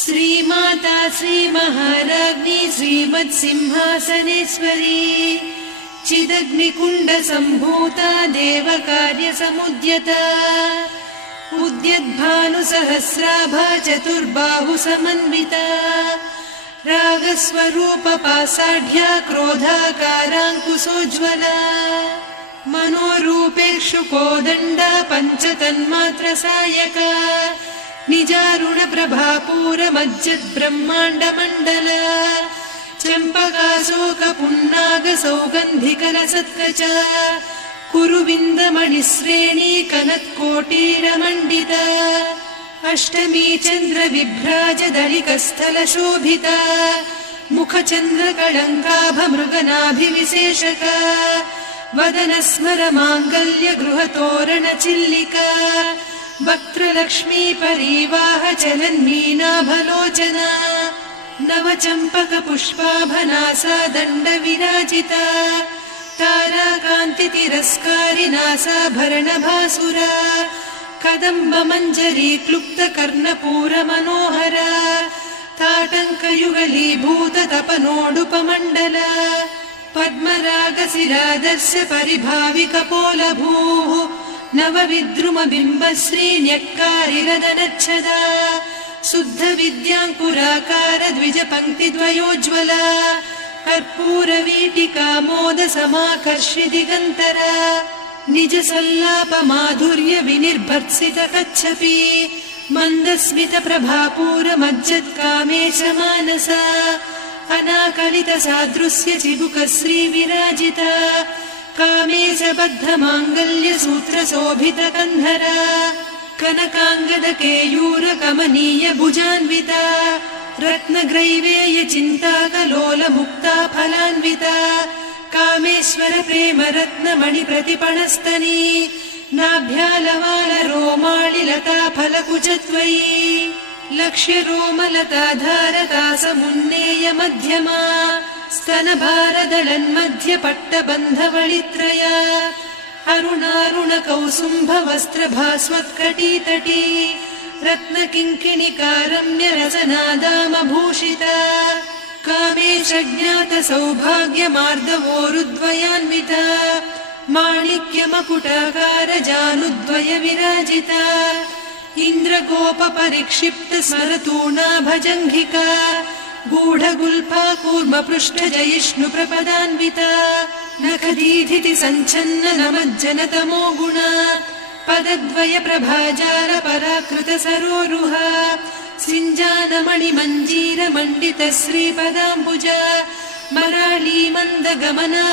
श्रीमाता श्रीमहाराज्ञी श्रीमत्सिंहासनेश्वरी चिदग्निकुण्ड सम्भूता देवकार्यसमुद्यता उद्यद्भानुसहस्राभा चतुर्बाहु समन्विता रागस्वरूपपासाढ्या क्रोधाकाराङ्कुशोज्ज्वला मनोरूपेक्षु कोदण्डा पञ्चतन्मात्रसायका निजारुणप्रभापूरमज्जद्ब्रह्माण्डमण्डला चम्पकाशोकपुन्नागसौगन्धिकलसत्कचा कुरुविन्दमणिश्रेणी कनत्कोटीरमण्डिता अष्टमी चन्द्रविभ्राजदलिकस्थलशोभिता मुखचन्द्रकळङ्काभमृगनाभिविशेषका वदनस्मरमाङ्गल्यगृहतोरणचिल्लिका वक्त्रलक्ष्मी परीवाह चलन्मीनाभलोचना नवचम्पकपुष्पाभनासा दण्डविराजिता ताराकान्तितिरस्कारिनासाभरणभासुरा कदम्बमञ्जरी क्लुप्तकर्णपूरमनोहरा ताटङ्कयुगलीभूततपनोडुपमण्डला पद्मरागशिरादर्श परिभाविकपोलभूः नवविद्रुमबिम्बश्रीन्यक्कारिरदनच्छदा शुद्धविद्याङ्कुराकार द्विजपङ्क्तिद्वयोज्ज्वला कर्पूरवीटिका मोदसमाकर्षि दिगन्तरा निजसल्लापमाधुर्य विनिर्भर्त्सित कच्छपि मन्दस्मितप्रभापूरमज्जत्कामेशमानसा अनाकलितसादृश्य चिबुकश्रीविराजिता कामेशबद्धमाङ्गल्यसूत्रशोभितकन्धरा कनकाङ्गदकेयूरकमनीय भुजान्विता रत्नग्रैवेयचिन्ताकलोलमुक्ता फलान्विता कामेश्वर प्रेमरत्नमणिप्रतिपणस्तनी नाभ्यालवालरोमाळिलता फलकुचत्वयी लक्ष्यरोमलताधारता समुन्नेय मध्यमा स्तनभारदळन्मध्यपट्टबन्धवळित्रया अरुणारुणकौसुम्भवस्त्रभास्वत्कटीतटी रत्नकिङ्किणिकारम्यरसनादामभूषिता कामेशज्ञातसौभाग्यमार्दवोरुद्वयान्विता माणिक्यमकुटाकारजानुद्वय विराजिता इन्द्रगोपपरिक्षिप्तस्मरतूणाभजङ्घिका गूढगुल्फा कूर्मपृष्ठजयिष्णुप्रपदान्विता नखदीधिति सञ्छन्न नमज्जनतमो गुणा पदद्वय प्रभाजाल पराकृत सरोरुहा सिञ्जानमणिमञ्जीर मण्डित श्रीपदाम्बुजा मराळी मन्दगमना